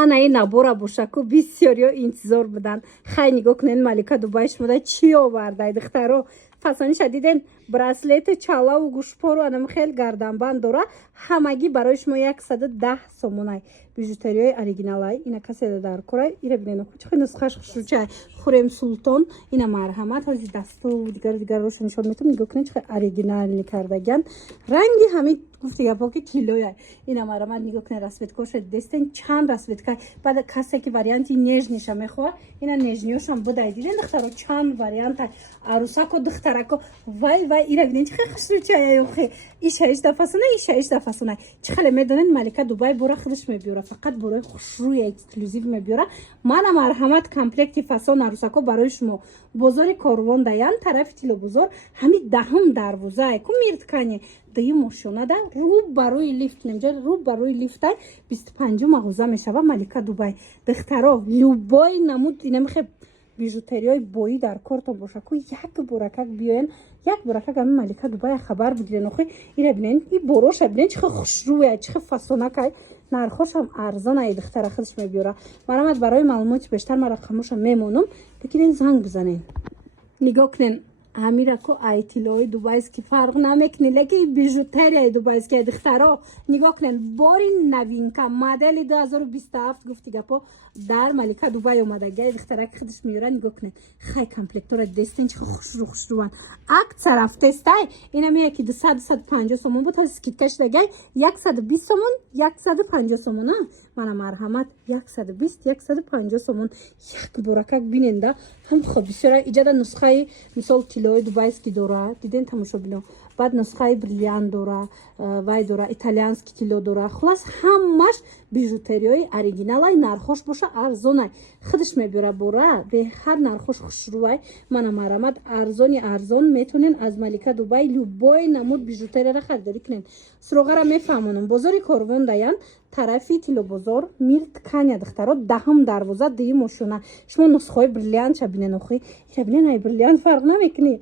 ана ин набора бошаку бисёриё интизор будан. Хай нигоҳ кунед Малика Дубай шумода чӣ овардай духтаро. Фасони шадиден браслети чалаву гӯшпору анам хел гарданбанд дора. Ҳамагӣ барои шумо 110 сомонай. Бижутерияи оригиналай. Ина касе дар курай. Ира бинен чӣ нусхаш хушручай. Хурем Султон. Ина марҳамат ҳози дасту дигар роша нишон метам. Нигоҳ кунед чӣ оригинальни кардаган. Ранги ҳамин гуфти гапоки тилояй. Ина марҳамат нигоҳ кунед расветкоша дестен чанд расветка. Баъд касе ки варианти нежниша мехоҳад. Ина нежниёшам будай. Диден духтаро чанд вариантай. Арусако духтарако вай ира бинен чӣ хушручай охи. Ишаиш дафасунай ишаиш дафасунай. Чӣ хеле медонен Малика Дубай бора худаш мебиёра. Фақат бораи хушрӯи эксклюзив мебиёра. Мана марҳамат комплекти фасон арусако барои шумо. Бозори Корвон даян тарафи Тилобозор ҳами даҳум дарвозае. Ку мирткани даи мошонада рӯ барои лифт немҷа рӯ барои лифтай 25 мағоза мешава Малика Дубай. Духтаро любой намуд инамихе бижутерияи бои дар корто боша ку як боракак биёен як боракак ами Малика Дубай хабар бидирен охи ира бинен и бороша бинен чихе хушрӯя чихе фасонакай нархошам арзонае духтара худаш мебиёра. Марҳамат барои маълумоти бештар мара хамоша мемонам бигирен занг бизанен. Нигоҳ кунен ҳамираку айтилои дубайски фарқ намекунӣ лекин бижутерияи дубайски духтаро нигоҳ кунен бори новинка модели 2027 гуфти гапо дар Малика Дубай омадагай духтараки худаш меёра. нигоҳ кунен хай комплектора дестен чихе хушрӯан акция рафтестай ина мея ки 200-250 сомон буд ҳози скидка шудагай 120 сомон 150 сомон мана марҳамат 120-150 сомон як боракак биненда ҳам хоб бисёра иҷада нусхаи мисол тилои дубайски дора диден тамошо бино баъд нусхаи бриллиант дора вай дора итальянски тило дора хулас ҳамаш бижутерияи оригиналай нархош боша арзонай худаш мебиёра бора бе ҳар нархош хушрӯай мана марҳамат арзон метонен аз Малика Дубай любой намуд бижутерияро харидорӣ кунен. Суроғара мефаҳмонам бозори Корвон даян тарафи Тилобозор миртканя духтаро даҳум дарвоза дии мошона шумо нусхаҳои бриллиантша бинен охи ира бинен ай бриллиант фарқ намекунӣ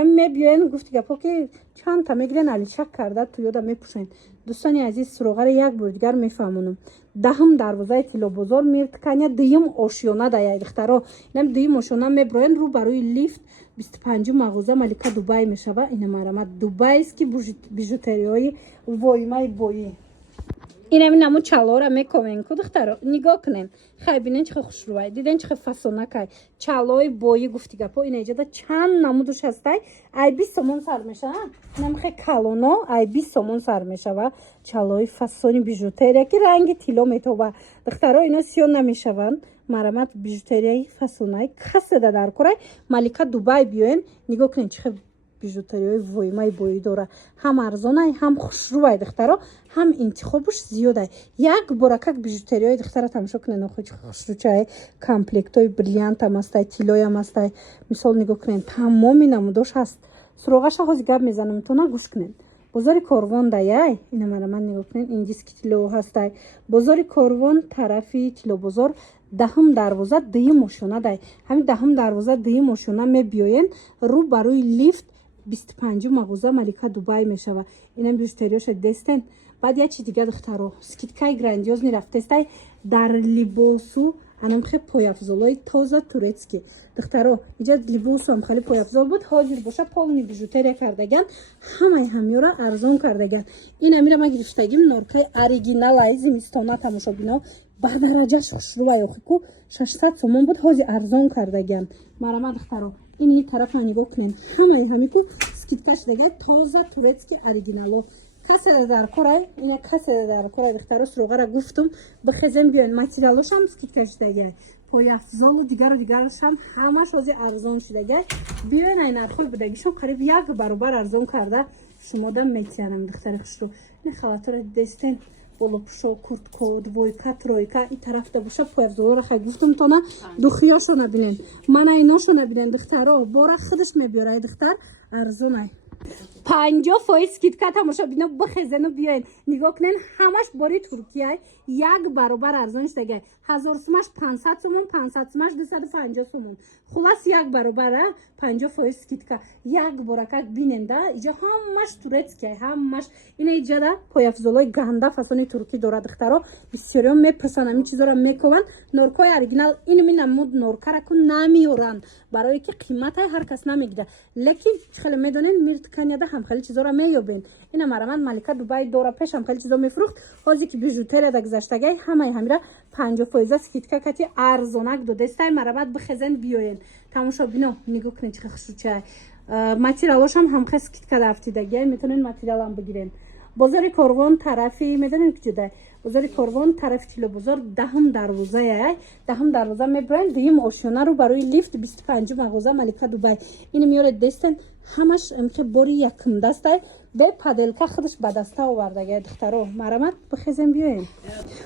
ям мебиёен гуфти гапо ки чандта мегирен алишак карда ту ёда мепӯшен. дӯстони азиз суроғара як бори дигар мефаҳмонам даҳум дарвозаи Тилобозор миртканя диюм ошёна даяй духтаро инам диюм ошёна меброен рӯ барои лифт 25 мағоза Малика Дубай мешава. ина марҳамат дубайски бижутерияи воимаи бои инами намуд чалора мекомен ку духтаро нигоҳ кунен хай бинен чихе хушрӯай диден чихе фасонакай чалои бои гуфти гапо ина иҷода чанд намудуш ҳастай ай 20 сомон сар мешава намихе калоно ай 20 сомон сар мешава чалои фасони бижутерия ки ранги тило метоба духтаро ино сиён намешаванд марҳамат бижутерияи фасонай каседа дар курай Малика Дубай биёен нигоҳ кунен чихе бижутерияи воимаи бои дора ҳам арзонай ҳам хушрӯай духтаро ҳам интихобуш зиёдай як боракак бижутерияи духтара тамошо кунен охи чӣ хушрӯчае комплектои бриллиантам ҳастай тилоям ҳастай мисол нигоҳ кунен тамоми намудош ҳаст. суроғаша ҳози гап мезанам то на гӯш кунен бозори Корвон даяй ина марҳамат нигоҳ кунен индиски тило ҳастай бозори Корвон тарафи Тилобозор даҳум дарвоза дии мошона дай ҳамин даҳум дарвоза дии мошона мебиёен рӯ барои лифт 25 мағоза Малика Дубай мешава. инам бижутерияша дестен баъд як чи дига духтаро скидкаи грандиозни рафтестай дар либосу анамхе пояфзолои тоза турецки духтаро иҷа либосу ам хали пояфзол буд ҳозир боша полни бижутерия кардаган ҳамаи ҳамёра арзон кардаган. ин амира ма гирифтагим норкаи оригиналай зимистона тамошо бино ба дараҷаш хушрӯай охи ку 600 сомон буд ҳозир арзон кардаган. марҳамат духтаро ин тарафа нигоҳ кунен ҳамаи ҳамику скидка шудагай тоза турецки оригинало каседа дар корай ина каседа дар корай духтаро суроғара гуфтум бихезен биёен материалошам скидка шудагай пояфзолу дигарашам ҳамаш ҳозир арзон шудагай биёен ай нархои будагишон қариб як баробар арзон карда шумода метиянам духтари хушрӯ ин халатора дестен болопӯшо куртко двойка тройка ин тарафта боша пояфзолора хай гуфтам тона духиёшо набинен мана иношо набинен духтаро бора худаш мебиёрай духтар арзонай 50% скидка тамошобино бихезену биёен нигоҳ кунен ҳамаш бори Туркия як баробар арзон шудаги 1000 сомаш 500 сомон 500 сомаш 250 сомон хулас як баробар 50% скидка як боракак биненда иҷа ҳамаш турецкия ҳамаш ина иҷада пояфзолои ганда фасони туркӣ дорад духтаро бисёриё мепурсанд ҳамин чизоро мекунанд норкои оригинал инми намуд норкараку намиёранд барое ки қиматай ҳар кас намегида лекин хеле медонен миртканияда ҳам хеле чизоро меёбен ина марамад малика дубай дора пешам хеле чизо мефурӯхт ҳозир ки бижутерияда гузаштагай ҳамаи ҳамира 50% скидка кати арзонак додестай марамад бихезен биёен тамошо бино нигоҳ кунед чӣ хушучай материалошам ҳамхе скидка дафтидагиай метавонен материалам бигирен бозори корвон тарафи медонен куҷодай бозори корвон тарафи чилобозор даҳум дарвозае даҳум дарвоза мебаранд дуюм ошёнару барои лифт 25 мағоза малика дубай ин миёред дестен ҳамаш амки бори якум дастай бе паделка худаш ба даста овардаги духтаро марамат бихезем биёем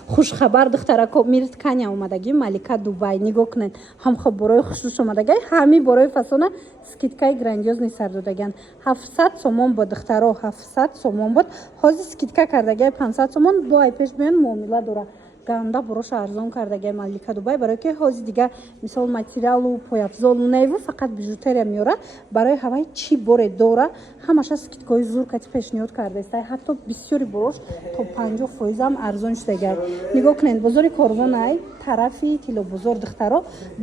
хушхабар духтарако мирт каня омадаги малика дубай нигоҳ кунед ҳамхо борои хушуш омадаги ҳами борои фасона скидкаи грандиозни сар додаган 700 сомон бод духтаро 700 сомон бод ҳозир скидка кардаги 500 сомон бо ай пеш биён муомила дора ганда бороша арзон кардаги малика дубай барое ки ҳозир дига мисол материалу пояфзол неву фақат бижутерия меёра барои ҳаваи чӣ боре дора ҳамаша скидкаҳои зур кати пешниҳод кардааст ҳатто бисёри борош то 50% ам арзон шудагар нигоҳ кунед бозори корвонай тарафи тилобозор духтаро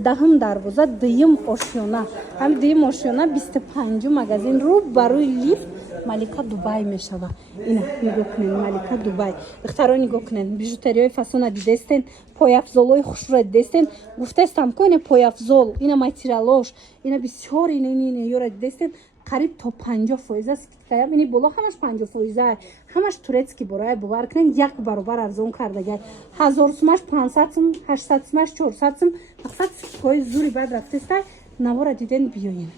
даҳум дарвоза дуюм ошёна ҳами дуюм ошёна 25 магазин рӯ барои лифт малика дубай мешава ина нигоҳ кунед малика дубай духтаро нигоҳ кунед бижутерияи фасона дидестен пояфзолои хушро дидестен гуфтестам ко ина пояфзол ина материалош ина бисёр ина ёра дидестен қариб то 50% скидкаям ини боло ҳамаш 50% ҳамаш турецки борае бовар кунед як баробар арзон кардагай 1000 сомаш 500 сом 800 сомаш 400 сом мақсад скидкаҳои зури бад рафтестай навора диден биёен